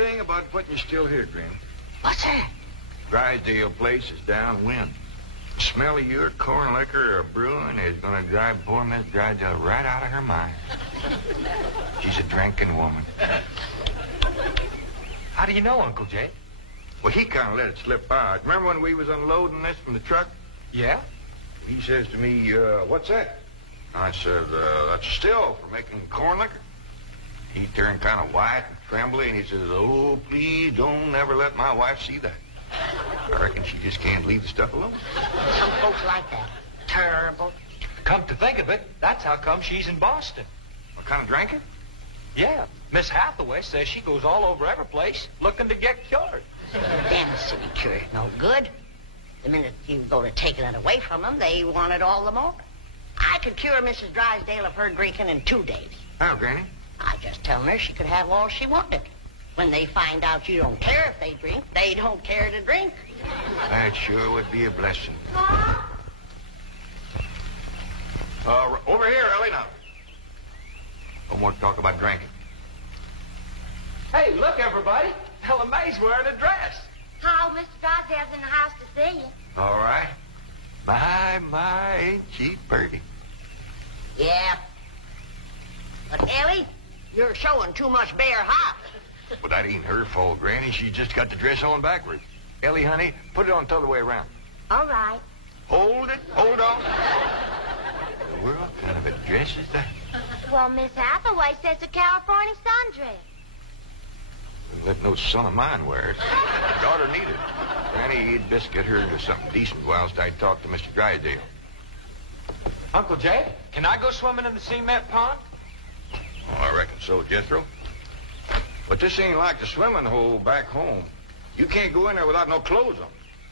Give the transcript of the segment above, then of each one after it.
thing about putting you still here, Granny. What's that? Drysdale place is downwind. The smell of your corn liquor or brewing is going to drive poor Miss Drysdale right out of her mind. She's a drinking woman. How do you know, Uncle Jay? Well, he kind of let it slip out. Remember when we was unloading this from the truck? Yeah? He says to me, what's that? I said, that's a still for making corn liquor. He turned kind of white and trembly, and he says, oh, please don't ever let my wife see that. I reckon she just can't leave the stuff alone. Some folks like that. Terrible. Come to think of it, that's how come she's in Boston. What kind of drinking? Yeah. Miss Hathaway says she goes all over every place looking to get cured. Them city cures no good. The minute you go to taking it away from them, they want it all the more. I could cure Mrs. Drysdale of her drinking in 2 days. How, Granny? I just tell her she could have all she wanted. When they find out you don't care if they drink, they don't care to drink. That sure would be a blessing. Over here, Ellie, now. No more talk about drinking. Hey, look, everybody. Ella Mae's wearing a dress. How, Mr. Drysdale's in the house to see you. All right. My, ain't she pretty? Yeah. But, Ellie, you're showing too much bare hop. But that ain't her fault, Granny. She just got the dress on backwards. Ellie, honey, put it on the other way around. All right. Hold it. Hold on. What kind of a dress is that? Well, Miss Hathaway says it's a California sundress. Wouldn't let no son of mine wear it. Daughter need it. Granny, you'd best get her into something decent whilst I talk to Mr. Drysdale. Uncle Jay, can I go swimming in the cement pond? Oh, I reckon so, Jethro. But this ain't like the swimming hole back home. You can't go in there without no clothes on.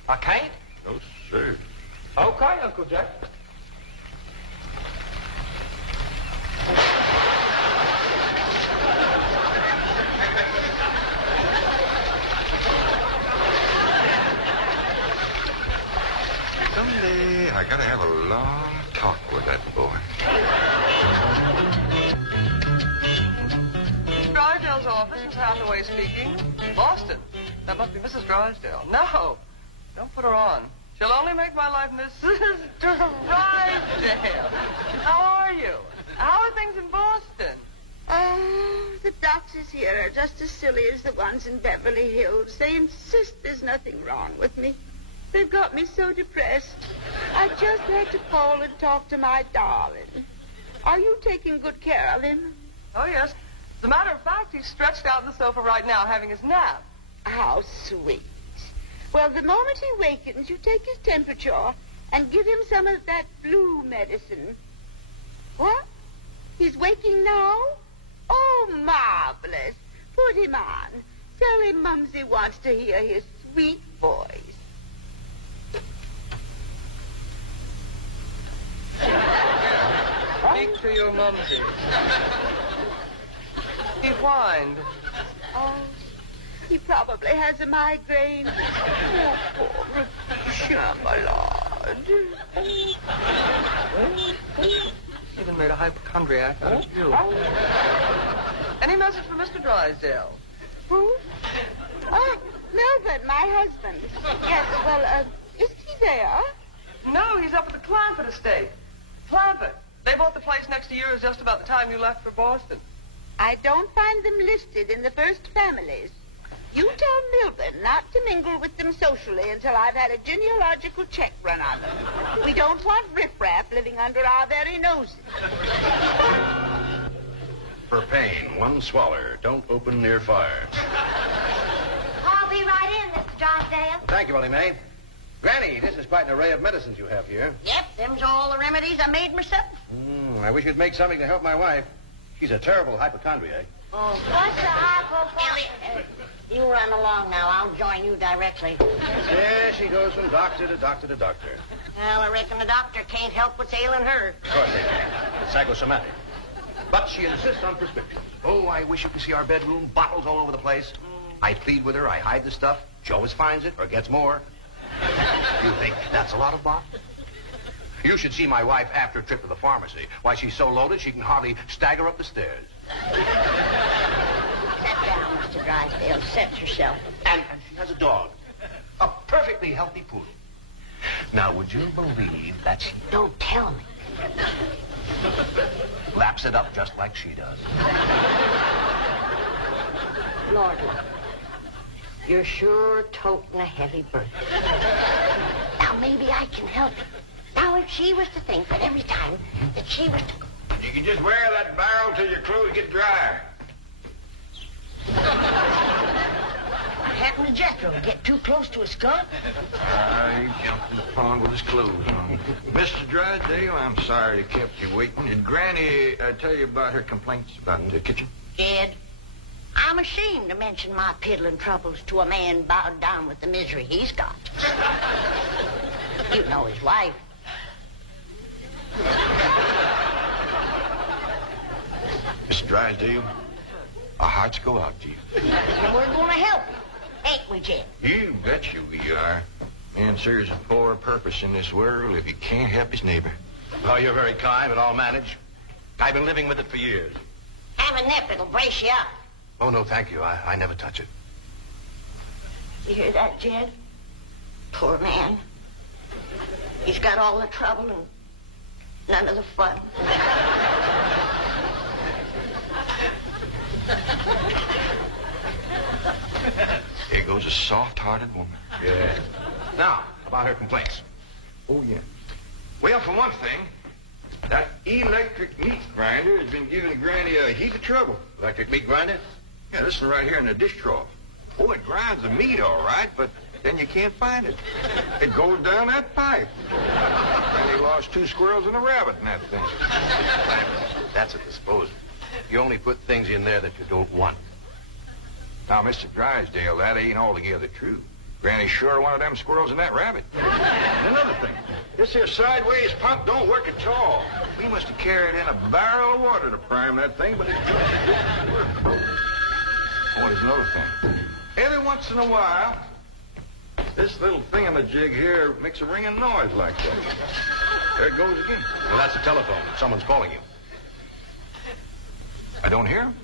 I can't? No, sir. Okay, Uncle Jay. Someday I gotta have a long talk with that boy. Drysdale's office, Miss Hathaway speaking. Boston. That must be Mrs. Drysdale. No, don't put her on. She'll only make my life Mrs. Drysdale. How are you? How are things in Boston? Oh, the doctors here are just as silly as the ones in Beverly Hills. They insist there's nothing wrong with me. They've got me so depressed. I just had to call and talk to my darling. Are you taking good care of him? Oh, yes. As a matter of fact, he's stretched out on the sofa right now having his nap. How sweet. Well, the moment he wakens, you take his temperature and give him some of that flu medicine. What? He's waking now? Oh, marvelous. Put him on. Tell him Mumsy wants to hear his sweet voice. Speak to your mumsy. He whined. Oh, he probably has a migraine. Oh, poor Monsieur, my lord. Even made a hypochondriac out of you. Any message for Mr. Drysdale? Who? Oh, Melvin, my husband. Yes, well, is he there? No, he's up at the Clampett estate. Clampett. They bought the place next to yours just about the time you left for Boston. I don't find them listed in the first families. You tell Milburn not to mingle with them socially until I've had a genealogical check run on them. We don't want riffraff living under our very noses. For pain, one swaller. Don't open near fire. I'll be right in, Mr. Drysdale. Thank you, Ellie Mae. Granny, this is quite an array of medicines you have here. Yep, them's all the remedies I made myself. I wish you'd make something to help my wife. She's a terrible hypochondriac. Oh, What's the hypochondriac? You run along now. I'll join you directly. Yeah, she goes from doctor to doctor to doctor. Well, I reckon the doctor can't help what's ailing her. Of course they can. It's psychosomatic. But she insists on prescriptions. Oh, I wish you could see our bedroom. Bottles all over the place. I plead with her. I hide the stuff. She always finds it or gets more. You think that's a lot of bottles? You should see my wife after a trip to the pharmacy. Why, she's so loaded she can hardly stagger up the stairs. Sit down, Mr. Drysdale sets herself. And she has a dog. A perfectly healthy poodle. Now, would you believe that she Don't tell me. laps it up just like she does? Lord, you're sure toting a heavy burden. Now, maybe I can help you. Now, if she was to think that every time that she was to... You can just wear that barrel till your clothes get dry. What happened to Jethro? Get too close to a skunk? He jumped in the pond with his clothes on. Mr. Drysdale, I'm sorry to kept you waiting. Did Granny tell you about her complaints about the kitchen? Jed, I'm ashamed to mention my piddling troubles to a man bowed down with the misery he's got. You know his wife. Mr. Drysdale, our hearts go out to you. And we're going to help you. Ain't we, Jed? You bet you we are. Man serves a poor purpose in this world if he can't help his neighbor. Oh, you're very kind, but I'll manage. I've been living with it for years. Have a nip, it'll brace you up. Oh, no, thank you. I never touch it. You hear that, Jed? Poor man. He's got all the trouble and none of the fun. There goes a soft-hearted woman. Yeah. Now, about her complaints. Oh, yeah. Well, for one thing, that electric meat grinder has been giving Granny a heap of trouble. Electric meat grinder? Yeah, listen right here in the dish trough. Oh, it grinds the meat all right, but then you can't find it. It goes down that pipe. Granny lost 2 squirrels and a rabbit in that thing. That's a disposal. You only put things in there that you don't want. Now, Mr. Drysdale, that ain't altogether true. Granny sure wanted them squirrels and that rabbit. And another thing, this here sideways pump don't work at all. We must have carried in a barrel of water to prime that thing, but it didn't work. Oh, there's another thing. Every once in a while, this little thingamajig here makes a ringing noise like that. There it goes again. Well, that's a telephone. Someone's calling you. I don't hear him.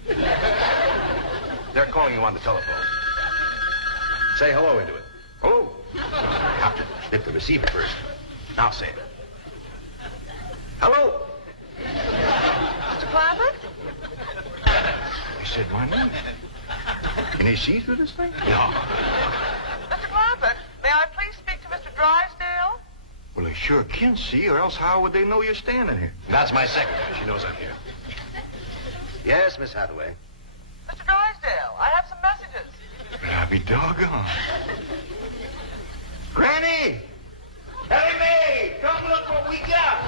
They're calling you on the telephone. Say hello into it. Hello. You have to lift the receiver first. Now say it. Hello. Mr. Clampett? He said my name. Can he see through this thing? No. Mr. Clampett, may I please speak to Mr. Drysdale? Well, they sure can see, or else how would they know you're standing here? That's my secretary. She knows I'm here. Yes, Miss Hathaway. Mr. Drysdale, I have some messages. But I'll be doggone. Granny! Hey, me! Come look what we got!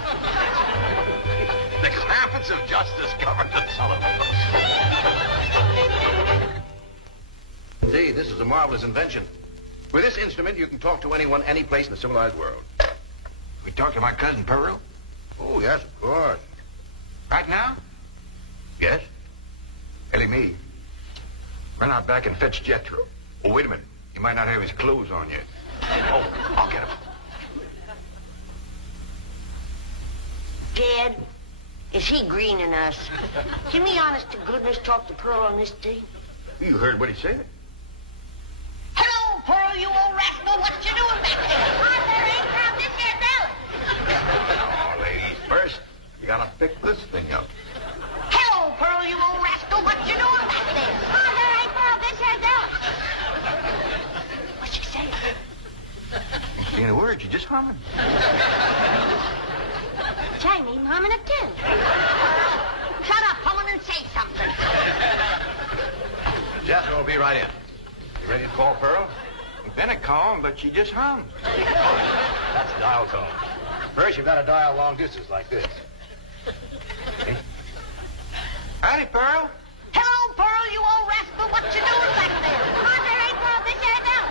The Clampetts of justice covered the telephone. See, this is a marvelous invention. With this instrument, you can talk to anyone, any place in the civilized world. We talked to my cousin Pearl. Oh, yes, of course. Right now? Yes? Ellie Mae. Run out back and fetch Jethro. Oh, wait a minute. He might not have his clothes on yet. Oh, I'll get him. Dad, is he greening us? Can we honest to goodness talk to Pearl on this day? You heard what he said. Hello, Pearl, you old rascal. What you doing back there? Arthur ain't from this here belt. Oh, ladies, first, you gotta pick this thing up. Hello, Pearl, you old rascal. What you doing back there? Arthur ain't from this here belt. What's she saying? Ain't saying a word, you just humming. She ain't even humming a tune. Shut up, woman, and say something. Jethro will be right in. You ready to call Pearl? We've been a calm, but she just hummed. That's a dial tone. First, you've got to dial long distance like this. Howdy, Pearl. Hello, Pearl, you old rascal. What you doing back there? Arthur ain't from this here belt.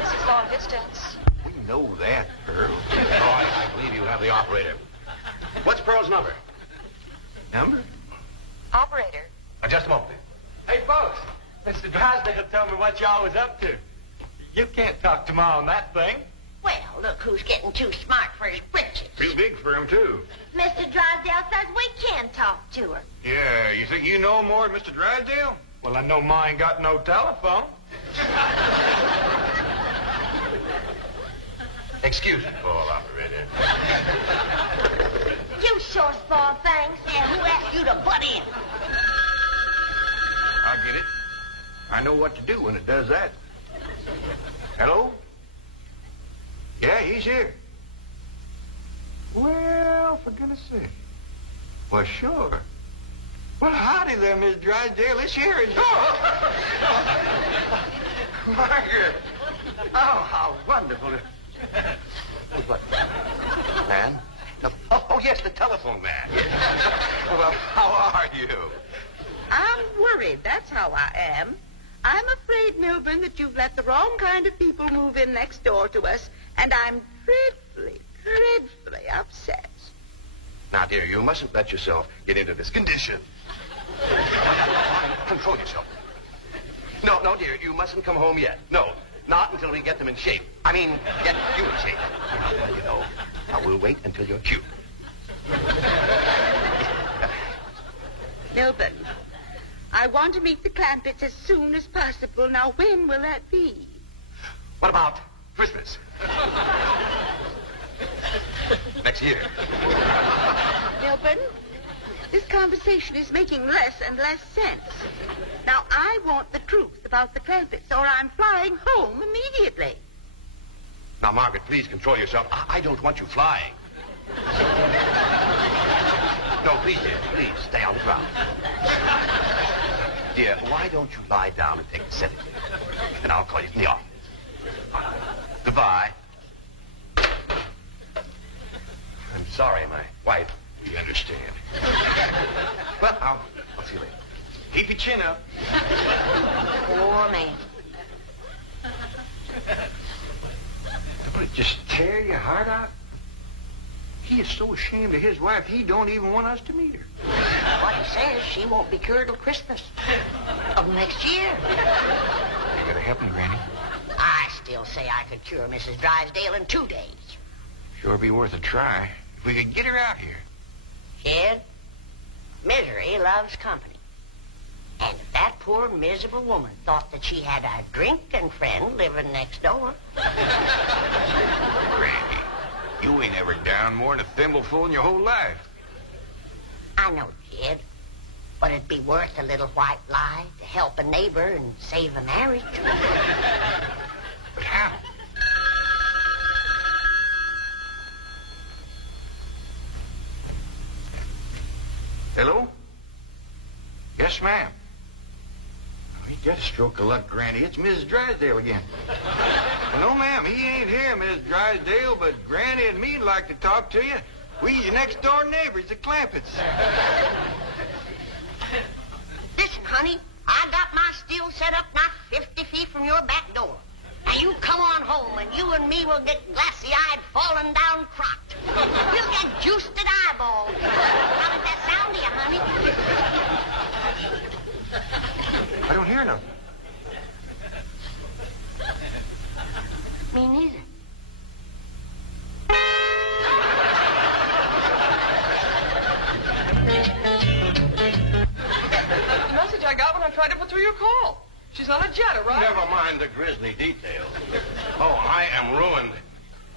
This is long distance. We know that, Pearl. Oh, I believe you have the operator. What's Pearl's number? Number? Operator. Just a moment. Hey, folks, Mr. Drysdale told me what y'all was up to. You can't talk to Ma on that thing. Well, look who's getting too smart for his britches. Too big for him, too. Mr. Drysdale says we can talk to her. Yeah, you think you know more than Mr. Drysdale? Well, I know Ma ain't got no telephone. Excuse me, Paul, operator. You sure small things. Yeah, who asked you to butt in? I get it. I know what to do when it does that. Hello? Yeah, he's here. Well, for goodness sake. Well, sure. Well, howdy there, Miss Drysdale. Let's hear it. Margaret. Oh, how wonderful. What? Man? Oh, yes, the telephone man. Well, how are you? I'm worried, that's how I am. I'm afraid, Milburn, that you've let the wrong kind of people move in next door to us, and I'm dreadfully upset. Now, dear, you mustn't let yourself get into this condition. Control yourself. No, dear, you mustn't come home yet. No, not until we get them in shape. I mean, get you in shape. You know, now we'll wait until you're cute. Milburn, I want to meet the Clampetts as soon as possible. Now, when will that be? What about Christmas? Next year. Milburn, this conversation is making less and less sense. Now, I want the truth about the Clampetts, or I'm flying home immediately. Now, Margaret, please control yourself. I don't want you flying. No, please, dear, please, stay on the ground. Dear, why don't you lie down and take a sedative? And I'll call you from the office. Goodbye. I'm sorry, my wife. We understand. Well, I'll see you later. Keep your chin up. Poor man. Don't it just tear your heart out? He is so ashamed of his wife, he don't even want us to meet her. What he says, she won't be cured till Christmas of next year. You gotta help me, Granny. I still say I could cure Mrs. Drysdale in 2 days. Sure be worth a try. If we could get her out here. Kid, misery loves company. And if that poor miserable woman thought that she had a drinking friend living next door. Granny, you ain't ever down more than a thimbleful in your whole life. I know, kid. But it'd be worth a little white lie to help a neighbor and save a marriage. But how? Hello? Yes, ma'am. Oh, he got a stroke of luck, Granny. It's Mrs. Drysdale again. Well, no, ma'am, he ain't here, Mrs. Drysdale, but Granny and me'd like to talk to you. We your next-door neighbors, the Clampetts. Listen, honey, I got my still set up not 50 feet from your back door. Now you come on home and you and me will get glassy-eyed, falling down crocked. We'll get juiced at eyeballs. How does that sound to you, honey? I don't hear nothing. Me neither. The message I got when I tried to put through your call. She's on a jet, right? Never mind the grisly details. Oh, I am ruined.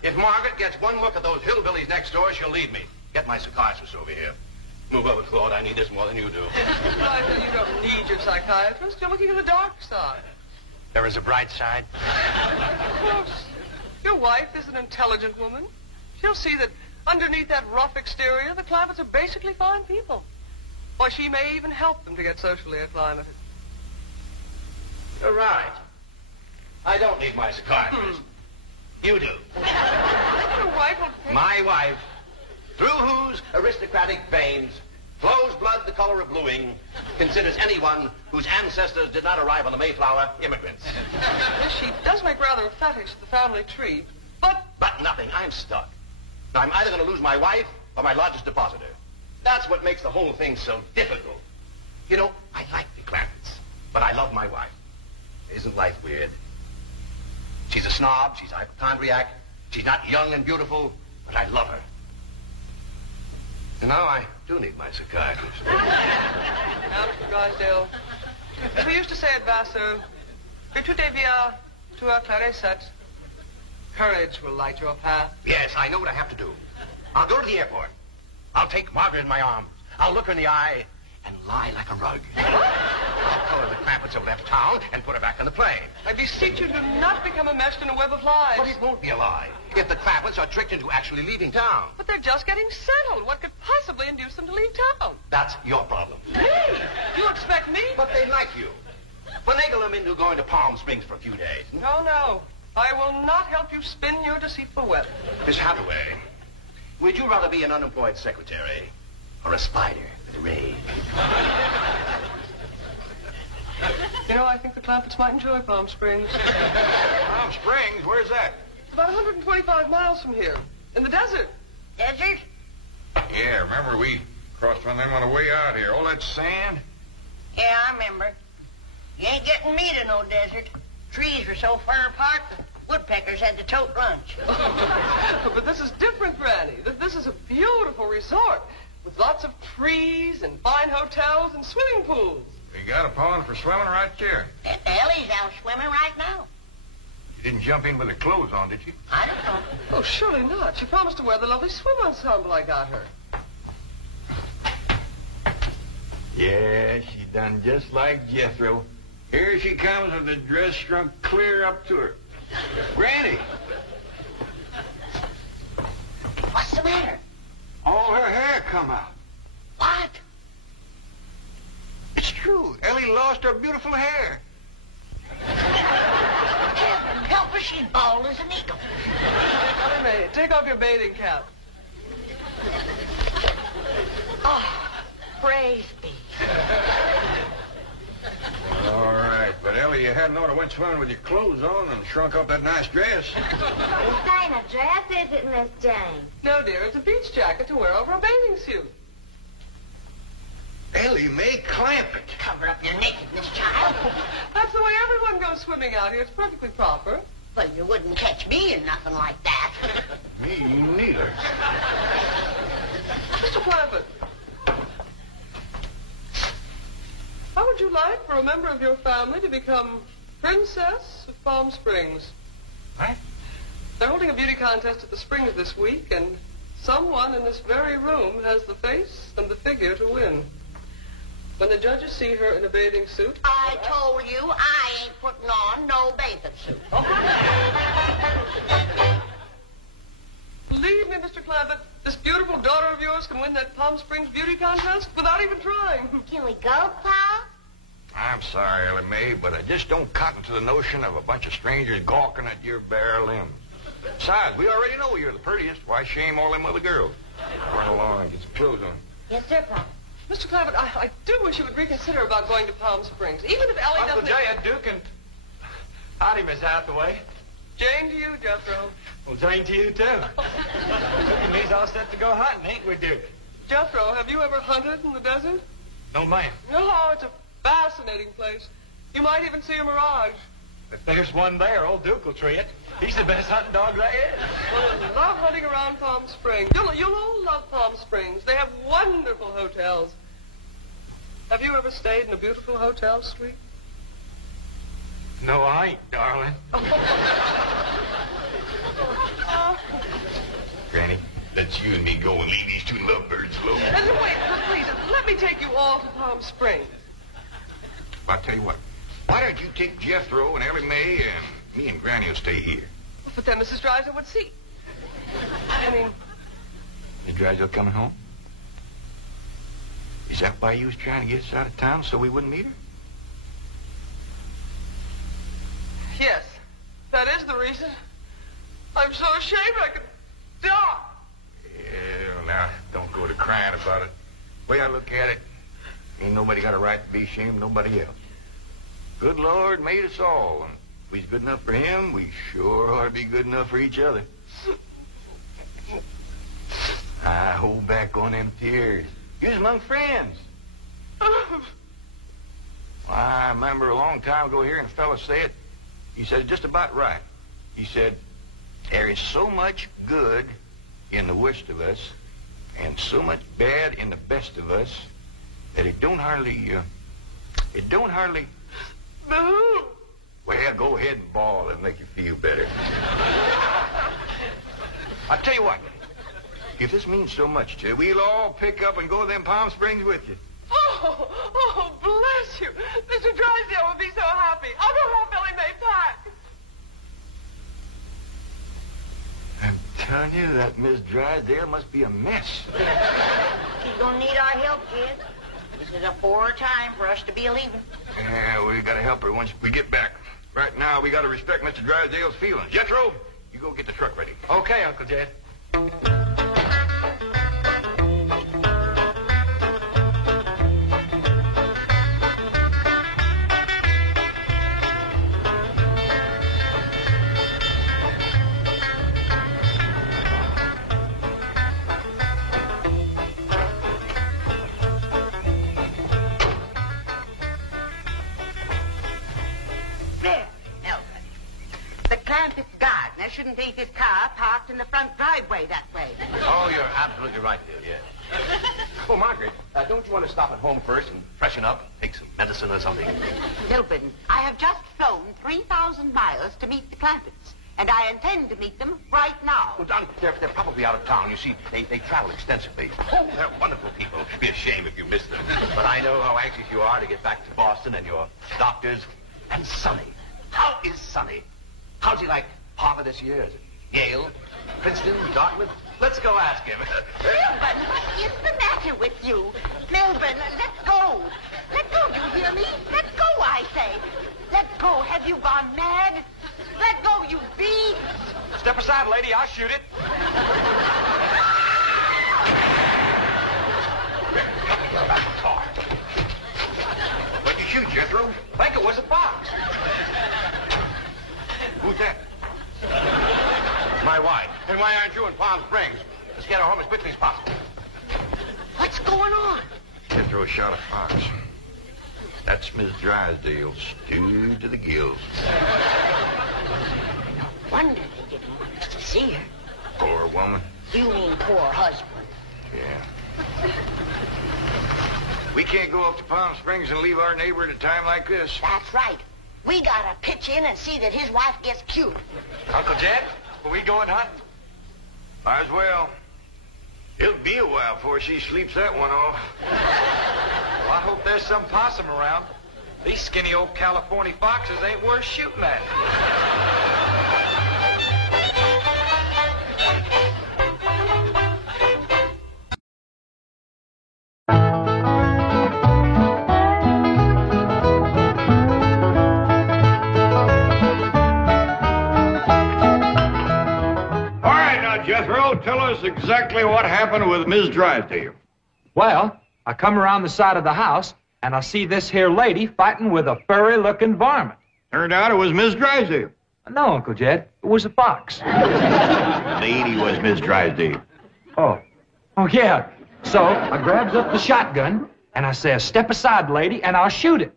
If Margaret gets one look at those hillbillies next door, she'll leave me. Get my psychiatrist over here. Move over, Claude. I need this more than you do. I know you don't need your psychiatrist. You're looking at the dark side. There is a bright side. Of course. Your wife is an intelligent woman. She'll see that underneath that rough exterior, the Clampetts are basically fine people. Or she may even help them to get socially acclimated. You're right. I don't need my psychiatrist. You do. Your wife will take... My wife, through whose aristocratic veins flows blood the color of bluing, considers anyone whose ancestors did not arrive on the Mayflower immigrants. Yes, she does make rather a fetish of the family tree, but... But nothing. I'm stuck. Now, I'm either going to lose my wife or my largest depositor. That's what makes the whole thing so difficult. You know, I like the Clampetts, but I love my wife. Isn't life weird? She's a snob, she's a hypochondriac, she's not young and beautiful, but I love her. And now I do need my psychiatrist. Now, Mr. Drysdale, As we used to say at Vassar, que tout devient tout éclairé. Courage will light your path. Yes, I know what I have to do. I'll go to the airport. I'll take Margaret in my arms. I'll look her in the eye and lie like a rug. I'll color the Clampetts have left town and put her back on the plane. I beseech you, do not become enmeshed in a web of lies. But it won't be a lie if the Clampetts are tricked into actually leaving town. But they're just getting settled. What could possibly induce them to leave town? That's your problem. Me? You expect me? But they like you. Finagle them into going to Palm Springs for a few days. No, no. I will not help you spin your deceitful web. Miss Hathaway, would you rather be an unemployed secretary or a spider with a rage? You know, I think the Clampetts might enjoy Palm Springs. Palm Springs? Where's that? It's about 125 miles from here. In the desert. Desert? Yeah, remember we crossed one of them on the way out here. All that sand? Yeah, I remember. You ain't getting me to no desert. Trees were so far apart, the woodpeckers had to tote lunch. But this is different, Granny. This is a beautiful resort with lots of trees and fine hotels and swimming pools. We got a pond for swimming right there. Ellie's out swimming right now. You didn't jump in with her clothes on, did you? I don't know. Oh, surely not. She promised to wear the lovely swim ensemble I got her. Yeah, she done just like Jethro. Here she comes with the dress shrunk clear up to her. Granny! What's the matter? All her hair come out. What? It's true. Ellie lost her beautiful hair. Heaven help her, she's bald as an eagle. Wait a minute. Take off your bathing cap. Oh, praise be. All right, but Ellie, you hadn't ought to went swimming with your clothes on and shrunk up that nice dress. This ain't a dress, is it, Miss Jane? No, dear. It's a beach jacket to wear over a bathing suit. Ellie Mae Clampett. Cover up your nakedness, child. That's the way everyone goes swimming out here. It's perfectly proper. Well, you wouldn't catch me in nothing like that. Me neither. Mr. Clampett, how would you like for a member of your family to become Princess of Palm Springs? What? They're holding a beauty contest at the Springs this week, and someone in this very room has the face and the figure to win. When the judges see her in a bathing suit... I told you I ain't putting on no bathing suit. Believe me, Mr. Clampett, this beautiful daughter of yours can win that Palm Springs beauty contest without even trying. Can we go, Pa? I'm sorry, Ellie Mae, but I just don't cotton to the notion of a bunch of strangers gawking at your bare limbs. Besides, we already know you're the prettiest. Why shame all them other girls? Run along and get some clothes on. Yes, sir, Pa. Mr. Clampett, I do wish you would reconsider about going to Palm Springs. Even if Ellie Uncle doesn't... Jay, Duke, and... Howdy, Miss Hathaway. Jane to you, Jethro. Well, Jane to you, too. Duke and me's all set to go hunting, ain't we, Duke? Jethro, have you ever hunted in the desert? No, ma'am. No, it's a fascinating place. You might even see a mirage. If there's one there, old Duke will tree it. He's the best hunting dog there is. Well, I love hunting around Palm Springs. You'll all love Palm Springs. They have wonderful hotels. Have you ever stayed in a beautiful hotel suite? No, I ain't, darling. Granny, let's you and me go and leave these two lovebirds alone. And wait, please, let me take you all to Palm Springs. I'll tell you what. Why don't you take Jethro and Ellie Mae and me and Granny will stay here. But then Mrs. Drysdale would see. I mean... Is Drysdale coming home? Is that why you was trying to get us out of town so we wouldn't meet her? Yes, that is the reason. I'm so ashamed I could die. Yeah, now, don't go to crying about it. The way I look at it, ain't nobody got a right to be ashamed of nobody else. Good Lord made us all, and if we's good enough for him, we sure ought to be good enough for each other. I hold back on them tears. You's among friends. I remember a long time ago hearing a fellow say it. He said it just about right. He said, there is so much good in the worst of us and so much bad in the best of us that it don't hardly It don't hardly... Boo! Well, go ahead and bawl. It'll make you feel better. I'll tell you what. If this means so much to you, we'll all pick up and go to them Palm Springs with you. Oh, bless you. Mr. Drysdale will be so happy. I'll go help Billy May pack. I'm telling you, that Miss Drysdale must be a mess. She's gonna need our help, kid. This is a poor time for us to be leaving. Yeah, we gotta help her once we get back. Right now, we gotta respect Mr. Drysdale's feelings. Jethro, you go get the truck ready. Okay, Uncle Jed. Shouldn't leave his car parked in the front driveway that way. Oh, you're absolutely right, dear, yes. Oh, Margaret, don't you want to stop at home first and freshen up and take some medicine or something? Milburn, I have just flown 3,000 miles to meet the Clampetts, and I intend to meet them right now. Well, Don, they're probably out of town. You see, they travel extensively. Oh, they're wonderful people. It'd be a shame if you missed them. But I know how anxious you are to get back to Boston and your doctors. And Sonny. How is Sonny? How's he like Harvard this year? Is it Yale, Princeton, Dartmouth? Let's go ask him. Milburn, what is the matter with you? Milburn, let go. Let go, do you hear me? Let go, I say. Let go. Have you gone mad? Let go, you beast. Step aside, lady. I'll shoot it. Back to the car. What'd you shoot, Jethro? I think it was a fox. Who's that? My wife. And why aren't you in Palm Springs? Let's get her home as quickly as possible. What's going on? Jethro shot a fox. That's Miss Drysdale, stewed to the gills. No wonder they didn't want us to see her. Poor woman. You mean poor husband. Yeah. We can't go up to Palm Springs and leave our neighbor at a time like this. That's right. We gotta pitch in and see that his wife gets cute. Uncle Jed, are we going hunting? Might as well. It'll be a while before she sleeps that one off. Well, I hope there's some possum around. These skinny old California foxes ain't worth shooting at. Jethro, tell us exactly what happened with Miss Drysdale. Well, I come around the side of the house, and I see this here lady fighting with a furry-looking varmint. Turned out it was Miss Drysdale. No, Uncle Jed, it was a fox. Lady was Miss Drysdale. Oh, yeah. So I grabs up the shotgun, and I says, "Step aside, lady, and I'll shoot it."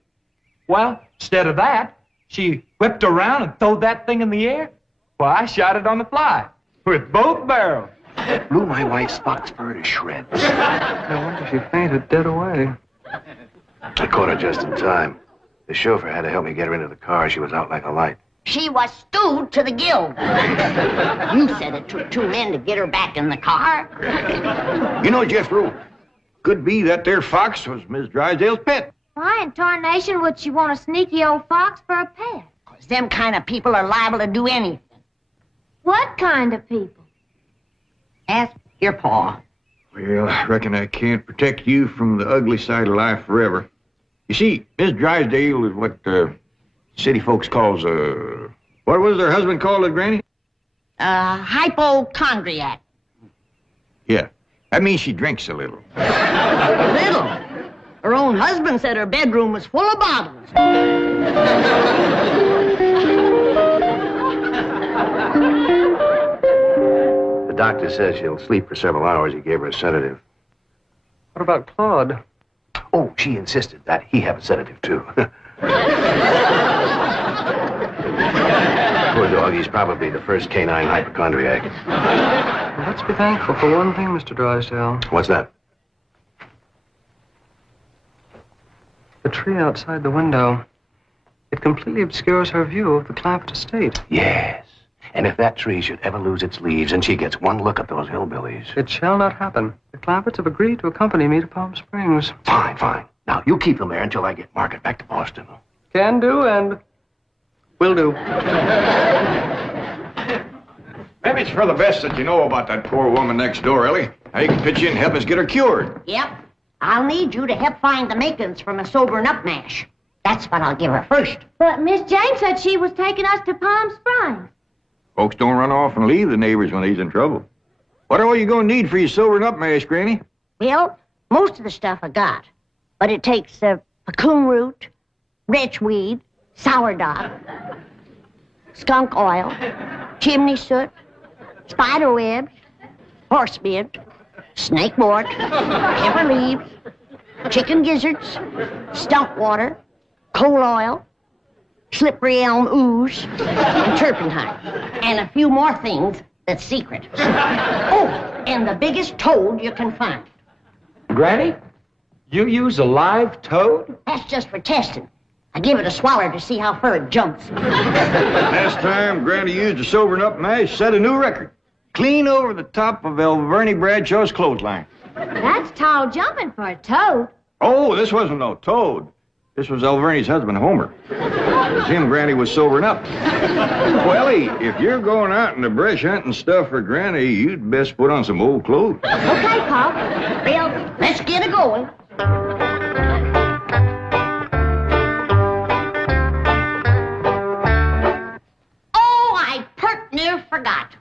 Well, instead of that, she whipped around and throwed that thing in the air. Well, I shot it on the fly. With both barrels. Blew my wife's fox fur to shreds. No wonder she fainted dead away. I caught her just in time. The chauffeur had to help me get her into the car. She was out like a light. She was stewed to the gills. You said it took 2 men to get her back in the car. You know, Jethro, could be that there fox was Miss Drysdale's pet. Why in tarnation would she want a sneaky old fox for a pet? 'Cause them kind of people are liable to do anything. What kind of people? Ask your pa. Well, I reckon I can't protect you from the ugly side of life forever. You see, Miss Drysdale is what city folks calls what was her husband called it, Granny? Hypochondriac. Yeah, that means she drinks a little. Little. Her own husband said her bedroom was full of bottles. The doctor says she'll sleep for several hours. He gave her a sedative. What about Claude? Oh, she insisted that he have a sedative, too. Poor dog, he's probably the first canine hypochondriac. Well, let's be thankful for one thing, Mr. Drysdale. What's that? The tree outside the window. It completely obscures her view of the Clampett estate. Yes. And if that tree should ever lose its leaves and she gets one look at those hillbillies... It shall not happen. The Clampetts have agreed to accompany me to Palm Springs. Fine, fine. Now, you keep them there until I get Margaret back to Boston. Can do and will do. Maybe it's for the best that you know about that poor woman next door, Ellie. Now you can pitch in and help us get her cured. Yep. I'll need you to help find the makings from a sobering up mash. That's what I'll give her first. But Miss Jane said she was taking us to Palm Springs. Folks don't run off and leave the neighbors when he's in trouble. What all you gonna need for your sobering up mash, Granny? Well, most of the stuff I got. But it takes pecan root, wretchweed, sourdough, skunk oil, chimney soot, spider webs, horsebeard, snake wort, pepper leaves, chicken gizzards, stump water, coal oil, slippery elm ooze, and turpentine, and a few more things that's secret. Oh, and the biggest toad you can find. Granny, you use a live toad? That's just for testing. I give it a swaller to see how far it jumps. Last time Granny used a sobering up mash, set a new record. Clean over the top of Elverny Bradshaw's clothesline. That's tall jumping for a toad. Oh, this wasn't no toad. This was Elverny's husband, Homer. It was him Granny was sobering up. Well, Ellie, if you're going out in the brush hunting stuff for Granny, you'd best put on some old clothes. Okay, Pop. Well, let's get it going. Oh, I pert near forgot.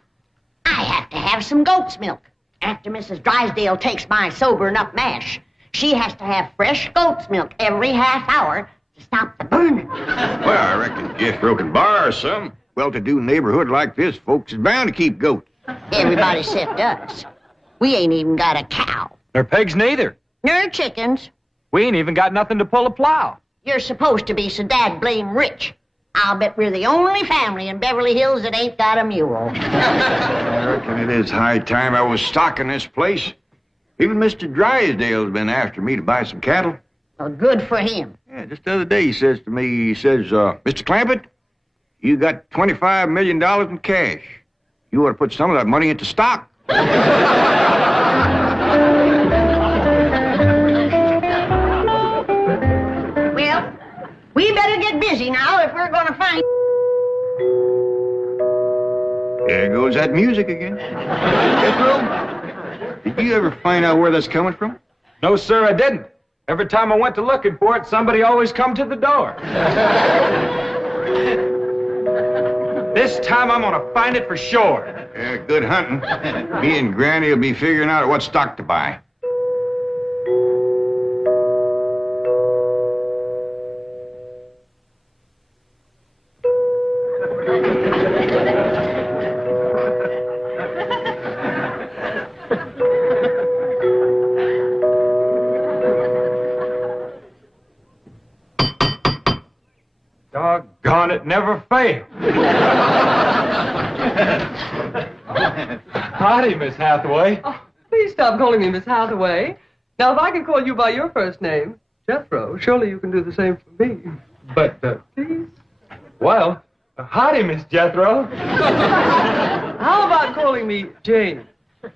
I have to have some goat's milk. After Mrs. Drysdale takes my sobering up mash, she has to have fresh goat's milk every half hour to stop the burning. Well, I reckon Jethro can borrow some. Well-to-do neighborhood like this, folks is bound to keep goats. Everybody except us. We ain't even got a cow. Nor pigs neither. Nor chickens. We ain't even got nothing to pull a plow. You're supposed to be so dad blame rich. I'll bet we're the only family in Beverly Hills that ain't got a mule. I reckon it is high time I was stocking this place. Even Mr. Drysdale's been after me to buy some cattle. Well, good for him. Yeah, just the other day he says to me, Mr. Clampett, you got $25 million in cash. You ought to put some of that money into stock. Well, we better get busy now if we're going to find... There goes that music again. Jethro, did you ever find out where that's coming from? No, sir, I didn't. Every time I went to looking for it, somebody always come to the door. This time I'm gonna find it for sure. Yeah, good hunting. Me and Granny will be figuring out what stock to buy. Doggone it, never failed. Howdy, Miss Hathaway. Oh, please stop calling me Miss Hathaway. Now, if I can call you by your first name, Jethro, surely you can do the same for me. But, Please? well, howdy, Miss Jethro. How about calling me Jane?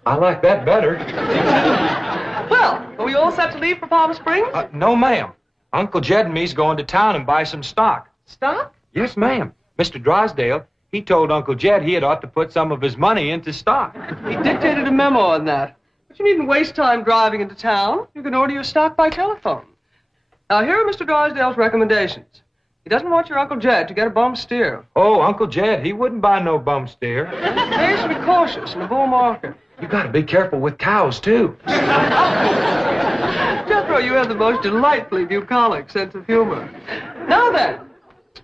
I like that better. Well, are we all set to leave for Palm Springs? No, ma'am. Uncle Jed and me's going to town and buy some stock. Stock? Yes, ma'am. Mr. Drysdale, he told Uncle Jed he had ought to put some of his money into stock. He dictated a memo on that. But you needn't waste time driving into town. You can order your stock by telephone. Now, here are Mr. Drysdale's recommendations. He doesn't want your Uncle Jed to get a bum steer. Oh, Uncle Jed, he wouldn't buy no bum steer. They should be cautious in the bull market. You gotta be careful with cows, too. Jethro, you have the most delightfully bucolic sense of humor. Now then,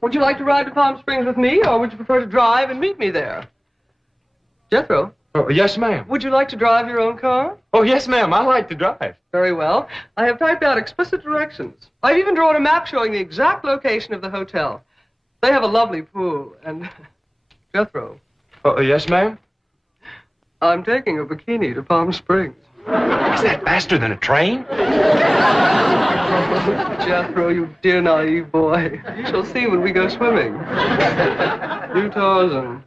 would you like to ride to Palm Springs with me, or would you prefer to drive and meet me there? Jethro? Oh, yes, ma'am. Would you like to drive your own car? Oh, yes, ma'am. I like to drive. Very well. I have typed out explicit directions. I've even drawn a map showing the exact location of the hotel. They have a lovely pool, and... Jethro. Oh, yes, ma'am? I'm taking a bikini to Palm Springs. Is that faster than a train? Jethro, you dear naive boy. You shall see when we go swimming. You Tarzan.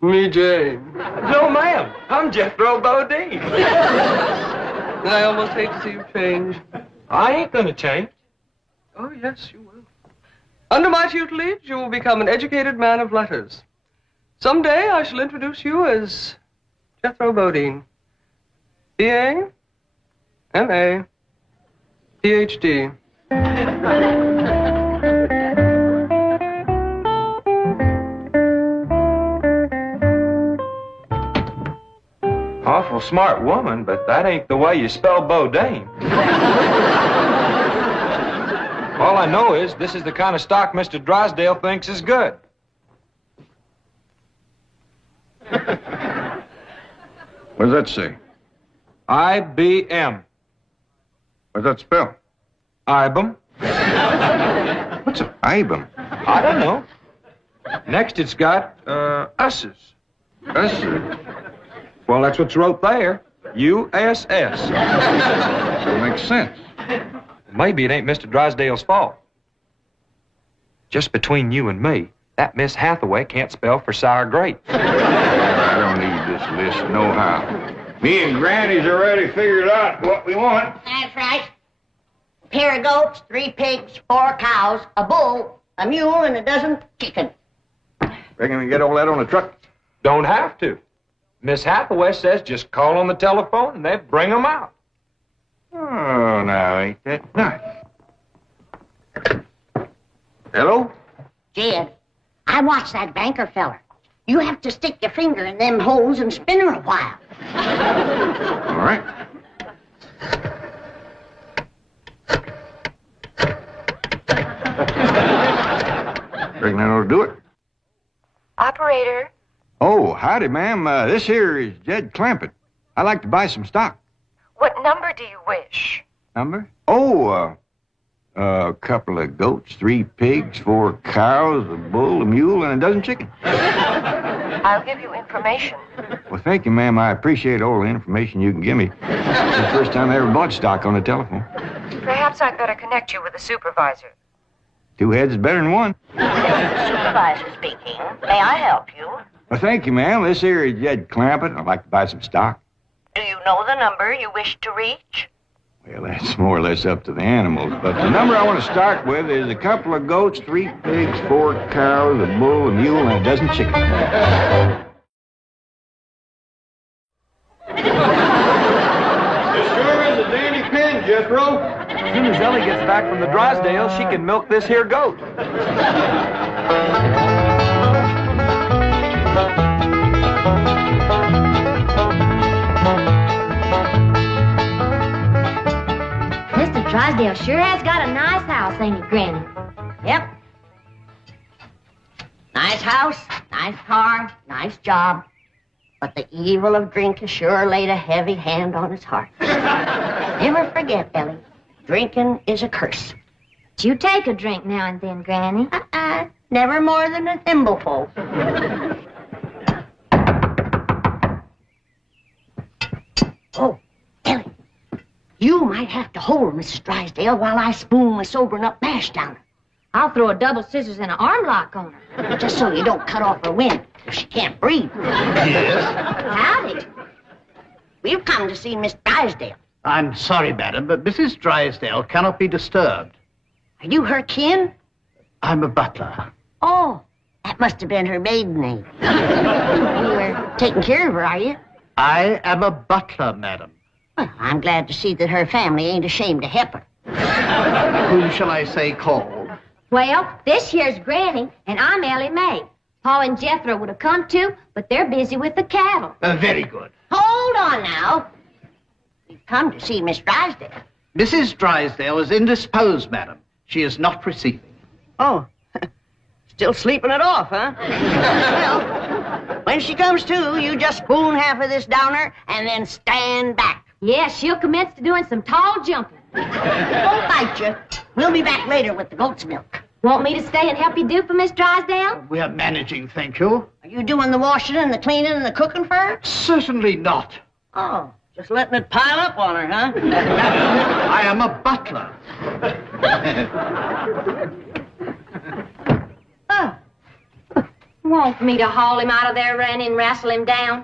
Me Jane. No, ma'am. I'm Jethro Bodine. I almost hate to see you change. I ain't gonna change. Oh, yes, you will. Under my tutelage, you will become an educated man of letters. Someday I shall introduce you as Jethro Bodine. B.A., M.A., Ph.D. Awful smart woman, but that ain't the way you spell Bodine. All I know is this is the kind of stock Mr. Drysdale thinks is good. What does that say? IBM. What's that spell? IBM. What's an IBM? I don't know. Next it's got, Us's. Us's? Well, that's what's wrote there. USS. That makes sense. Maybe it ain't Mr. Drysdale's fault. Just between you and me, that Miss Hathaway can't spell for sour grape. I don't need this list nohow. Me and Granny's already figured out what we want. That's right. A pair of goats, 3 pigs, 4 cows, a bull, a mule, and a dozen chickens. Reckon we get all that on a truck? Don't have to. Miss Hathaway says just call on the telephone and they bring them out. Oh, now, ain't that nice? Hello? Jed, I watched that banker feller. You have to stick your finger in them holes and spin her a while. All right. Reckon that ought to do it. Operator. Oh, howdy, ma'am. This here is Jed Clampett. I'd like to buy some stock. What number do you wish? Number? Oh, a couple of goats, 3 pigs, 4 cows, a bull, a mule, and a dozen chickens. I'll give you information. Well, thank you, ma'am. I appreciate all the information you can give me. It's the first time I ever bought stock on the telephone. Perhaps I'd better connect you with the supervisor. 2 heads is better than 1. Supervisor speaking. May I help you? Well, thank you, ma'am. This here is Jed Clampett. I'd like to buy some stock. Do you know the number you wish to reach? Well, that's more or less up to the animals. But the number I want to start with is a couple of goats, 3 pigs, 4 cows, a bull, a mule, and a dozen chickens. This sure is a dandy pen, Jethro. As soon as Ellie gets back from the Drysdale, she can milk this here goat. Mr. Drysdale sure has got a nice house, ain't he, Granny? Yep. Nice house, nice car, nice job. But the evil of drink has sure laid a heavy hand on his heart. Never forget, Ellie, drinking is a curse. But you take a drink now and then, Granny. Never more than a thimbleful. Oh, Ellie, you might have to hold Mrs. Drysdale while I spoon my sobering up mash down her. I'll throw a double scissors and an arm lock on her. Just so you don't cut off her wind if she can't breathe. Yes? Howdy. We've come to see Miss Drysdale. I'm sorry, madam, but Mrs. Drysdale cannot be disturbed. Are you her kin? I'm a butler. Oh, that must have been her maiden name. You were taking care of her, are you? I am a butler, madam. Well, I'm glad to see that her family ain't ashamed to help her. Whom shall I say called? Well, this here's Granny, and I'm Ellie Mae. Pa and Jethro would have come too, but they're busy with the cattle. Very good. Hold on now. We've come to see Miss Drysdale. Mrs. Drysdale is indisposed, madam. She is not receiving. Oh, still sleeping it off, huh? Well, when she comes to, you just spoon half of this down her and then stand back. Yeah, she'll commence to doing some tall jumping. Don't bite you. We'll be back later with the goat's milk. Want me to stay and help you do for Miss Drysdale? We are managing, thank you. Are you doing the washing and the cleaning and the cooking for her? Certainly not. Oh, Just letting it pile up on her, huh? I am a butler. Oh. Want me to haul him out of there, Randy, and wrestle him down?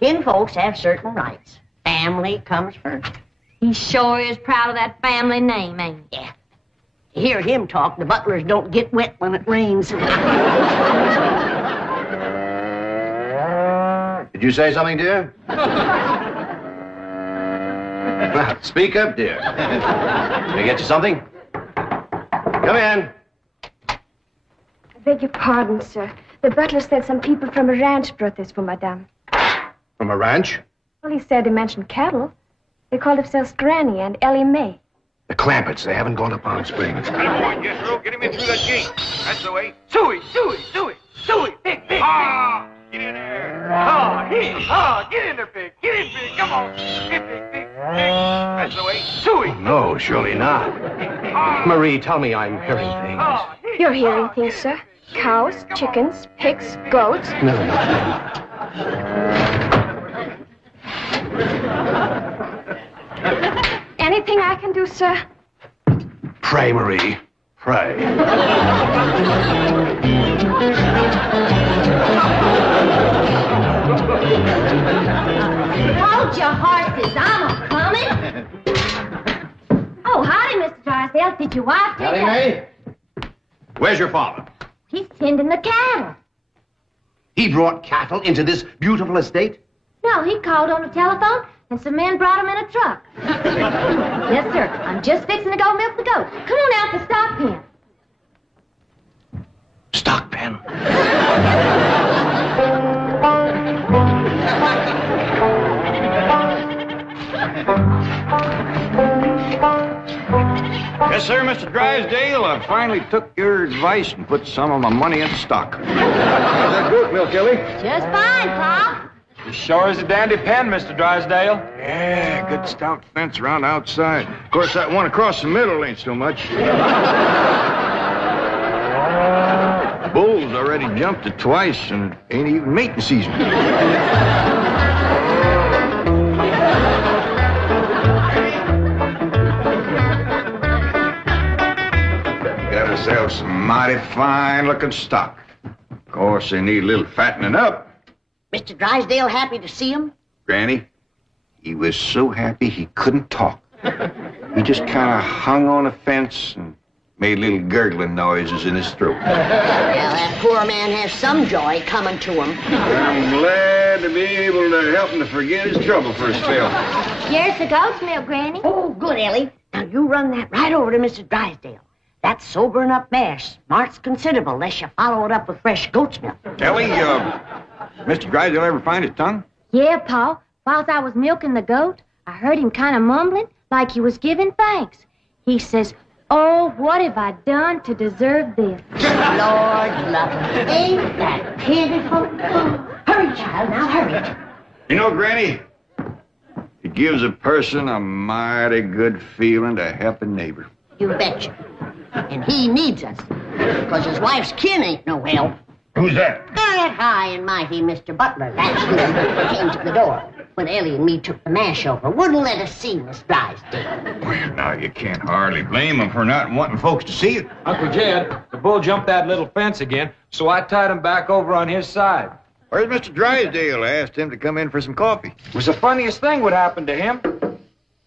Kin folks have certain rights. Family comes first. He sure is proud of that family name, ain't he? Yeah. To hear him talk, the butlers don't get wet when it rains. Did you say something, dear? Well, speak up, dear. Can I get you something? Come in. I beg your pardon, sir. The butler said some people from a ranch brought this for Madame. From a ranch? Well, he said they mentioned cattle. They called themselves Granny and Ellie Mae. The Clampetts. They haven't gone to Palm Springs. Come on, Jethro. Get him in through that gate. That's the way. Suey, Pig. Ah! Get in there. Get in there, Pig. Get in, Pig. Come on. Pig. That's the way. Suey. No, surely not. Marie, tell me I'm hearing things. You're hearing things, sir. Cows, chickens, pigs, goats. No. Anything I can do, sir? Pray, Marie. Pray. Hold your horses, I'm a-coming. Oh, howdy, Mr. Drysdale. Did your wife take May? Where's your father? He's tending the cattle. He brought cattle into this beautiful estate? No, he called on the telephone, and some men brought him in a truck. Yes, sir. I'm just fixing to go milk the goat. Come on out to stock pen. Stock pen? Yes, sir, Mr. Drysdale. I finally took your advice and put some of my money into stock. How's that goat milk, Ellie? Just fine, Pa. It sure is a dandy pen, Mr. Drysdale. Yeah, good stout fence around outside. Of course, that one across the middle ain't so much. Bulls already jumped it twice, and it ain't even mating season. Got ourselves some mighty fine-looking stock. Of course, they need a little fattening up. Mr. Drysdale happy to see him? Granny, he was so happy he couldn't talk. He just kind of hung on a fence and made little gurgling noises in his throat. Well, that poor man has some joy coming to him. I'm glad to be able to help him to forget his trouble for a spell. Here's the goat's milk, Granny. Oh, good, Ellie. Now, you run that right over to Mr. Drysdale. That sobering up mash smarts considerable unless you follow it up with fresh goat's milk. Ellie, Mr. Drysdale ever find his tongue? Yeah, Pa. Whilst I was milking the goat, I heard him kind of mumbling like he was giving thanks. He says, "Oh, what have I done to deserve this?" Lord love him. Ain't that pitiful? Oh, hurry, child, now hurry. You know, Granny, it gives a person a mighty good feeling to help a neighbor. You betcha. And he needs us, because his wife's kin ain't no help. Who's that? That high and mighty Mr. Butler. That's who came to the door when Ellie and me took the mash over. Wouldn't let us see Miss Drysdale. Well, now, you can't hardly blame him for not wanting folks to see it. Uncle Jed, the bull jumped that little fence again, so I tied him back over on his side. Where's Mr. Drysdale? I asked him to come in for some coffee. It was the funniest thing what happened to him.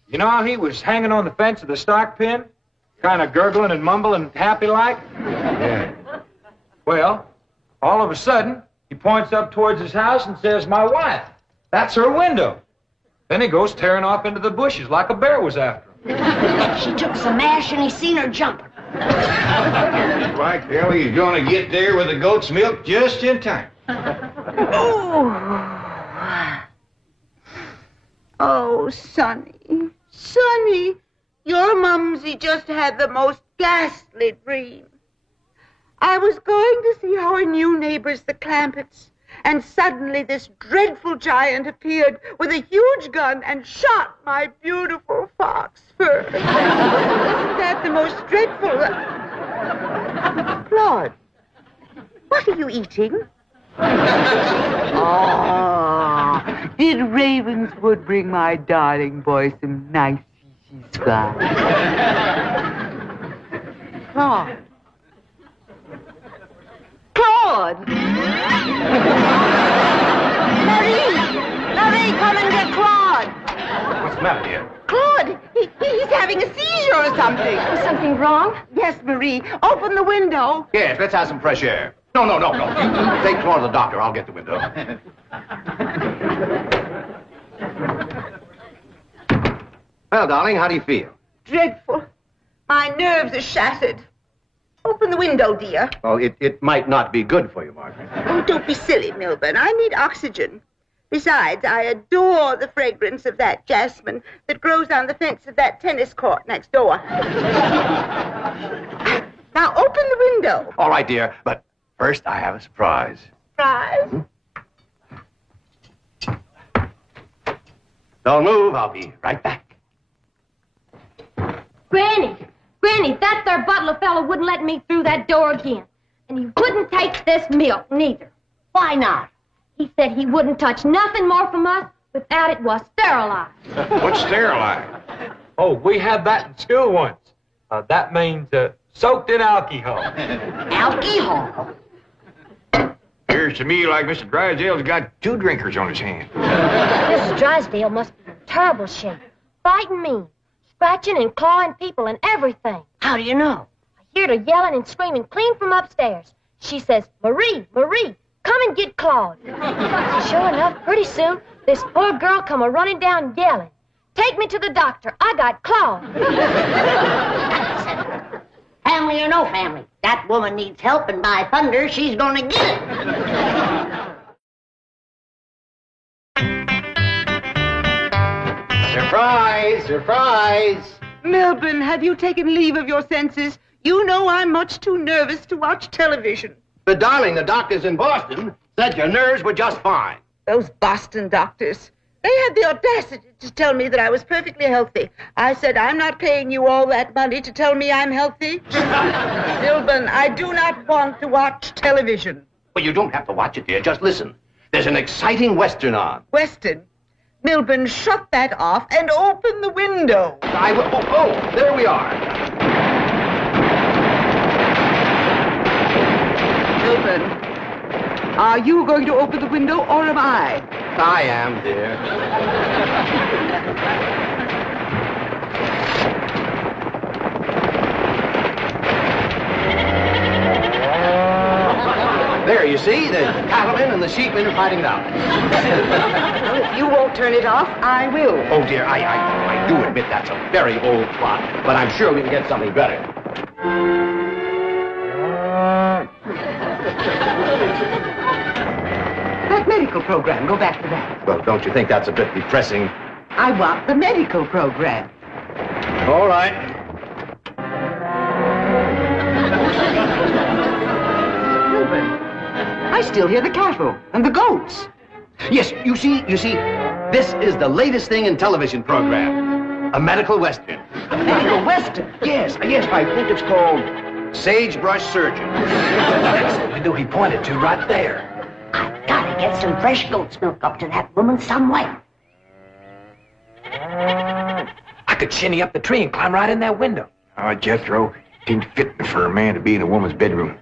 You know how he was hanging on the fence of the stock pen? Kind of gurgling and mumbling happy-like? Yeah. Well, all of a sudden, he points up towards his house and says, "My wife. That's her window." Then he goes tearing off into the bushes like a bear was after him. She took some mash and he seen her jumping. Like Ellie, he's going to get there with the goat's milk just in time. Oh, Sonny, Sonny, your mumsy just had the most ghastly dream. I was going to see our new neighbors, the Clampetts, and suddenly this dreadful giant appeared with a huge gun and shot my beautiful fox fur. Isn't that the most dreadful... Claude, what are you eating? Oh, Did Ravenswood bring my darling boy some nice squash? Claude. Claude! Marie, come and get Claude. What's the matter, dear? Claude, he's having a seizure or something. Is something wrong? Yes, Marie. Open the window. Yes, let's have some fresh air. No. You take Claude to the doctor. I'll get the window. Well, darling, how do you feel? Dreadful. My nerves are shattered. Open the window, dear. Well, it might not be good for you, Margaret. Oh, don't be silly, Milburn. I need oxygen. Besides, I adore the fragrance of that jasmine that grows on the fence of that tennis court next door. Now, open the window. All right, dear, but first I have a surprise. Surprise? Don't move. I'll be right back. Granny, that there butler fellow wouldn't let me through that door again. And he wouldn't take this milk, neither. Why not? He said he wouldn't touch nothing more from us without it was sterilized. What's sterilized? Oh, we had that in school once. That means soaked in alcohol. Alcohol? Appears to me like Mr. Drysdale's got two drinkers on his hands. Mrs. Drysdale must be in terrible shape. Fighting me, scratching and clawing people and everything. How do you know? I heard her yelling and screaming clean from upstairs. She says, Marie, come and get Claude. Sure enough, pretty soon, this poor girl come a-running down yelling. Take me to the doctor. I got Claude. Family or no family, that woman needs help, and by thunder, she's gonna get it. Surprise! Surprise! Milburn, have you taken leave of your senses? You know I'm much too nervous to watch television. But, darling, the doctors in Boston said your nerves were just fine. Those Boston doctors. They had the audacity to tell me that I was perfectly healthy. I said, I'm not paying you all that money to tell me I'm healthy. Milburn, I do not want to watch television. Well, you don't have to watch it, dear. Just listen. There's an exciting Western on. Weston, Milburn, shut that off and open the window. I will. Oh, there we are. Milburn, are you going to open the window or am I? I am, dear. There, you see, the cattlemen and the sheepmen are fighting it out. Well, if you won't turn it off, I will. Oh, dear, I do admit that's a very old plot, but I'm sure we can get something better. That medical program, go back to that. Well, don't you think that's a bit depressing? I want the medical program. All right. Milburn, I still hear the cattle and the goats. Yes, you see, this is the latest thing in television program. A medical western. A medical western? Yes, I think it's called Sagebrush Surgeon. That's the window he pointed to right there. I've gotta get some fresh goat's milk up to that woman some way. I could shinny up the tree and climb right in that window. Oh, Jethro, it ain't fitting for a man to be in a woman's bedroom.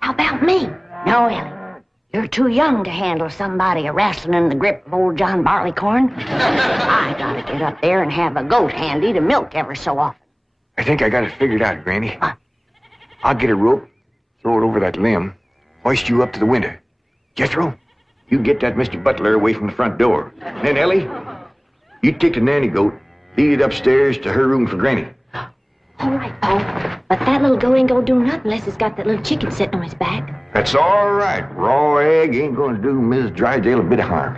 How about me? No, Ellie. You're too young to handle somebody wrestling in the grip of old John Barleycorn. I gotta get up there and have a goat handy to milk ever so often. I think I got it figured out, Granny. What? I'll get a rope, throw it over that limb, hoist you up to the window. Jethro, you get that Mr. Butler away from the front door. Then, Ellie, you take the nanny goat, lead it upstairs to her room for Granny. All right, Paul. But that little goat ain't gonna do nothing unless it's got that little chicken sitting on his back. That's all right. Raw egg ain't gonna do Mrs. Drysdale a bit of harm.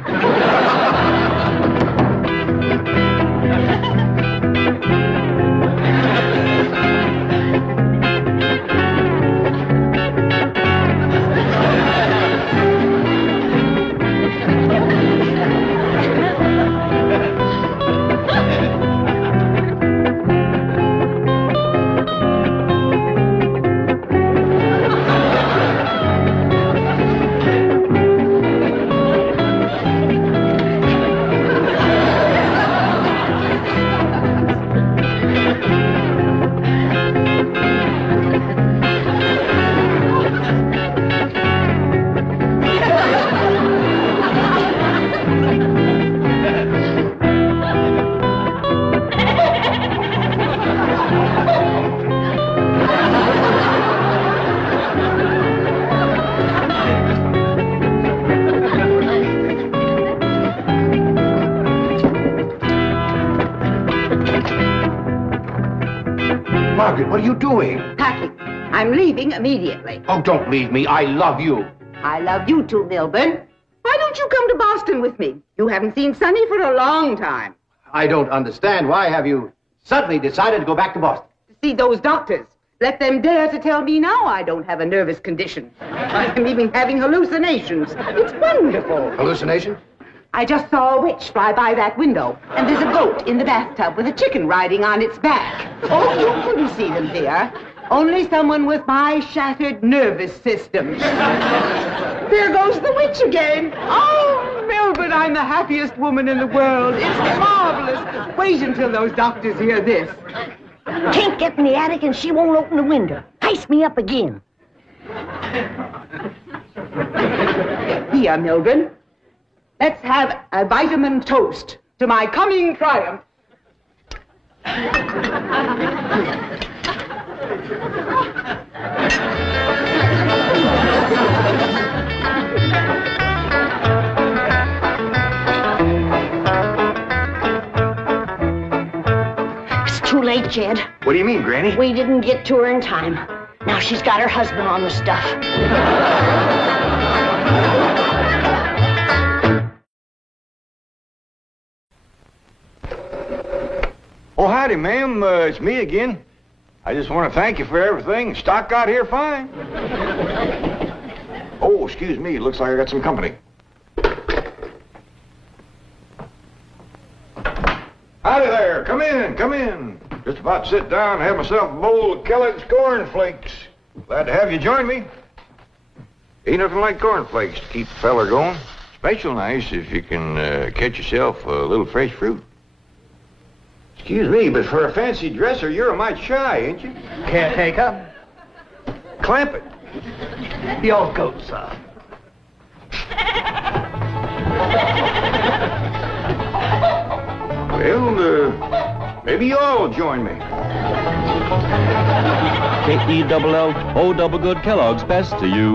Margaret, what are you doing? Packing. I'm leaving immediately. Oh, don't leave me. I love you. I love you too, Milburn. Why don't you come to Boston with me? You haven't seen Sonny for a long time. I don't understand. Why have you suddenly decided to go back to Boston? To see those doctors. Let them dare to tell me now I don't have a nervous condition. I'm even having hallucinations. It's wonderful. Hallucination? I just saw a witch fly by that window, and there's a goat in the bathtub with a chicken riding on its back. Oh, you couldn't see them, dear. Only someone with my shattered nervous system. There goes the witch again. Oh, Milburn, I'm the happiest woman in the world. It's marvelous. Wait until those doctors hear this. Can't get in the attic and she won't open the window. Ice me up again. Here, Milburn. Let's have a vitamin toast to my coming triumph. It's too late, Jed. What do you mean, Granny? We didn't get to her in time. Now she's got her husband on the stuff. Oh, howdy, ma'am. It's me again. I just want to thank you for everything. Stock got here fine. Oh, excuse me. It looks like I got some company. Howdy there. Come in, come in. Just about to sit down and have myself a bowl of Kellogg's cornflakes. Glad to have you join me. Ain't nothing like cornflakes to keep a feller going. Special nice if you can catch yourself a little fresh fruit. Excuse me, but for a fancy dresser, you're a mite shy, ain't you? Caretaker? Clamp it. Your goat, sir. Well, maybe you all join me. K-E-double-L, O double good Kellogg's best to you.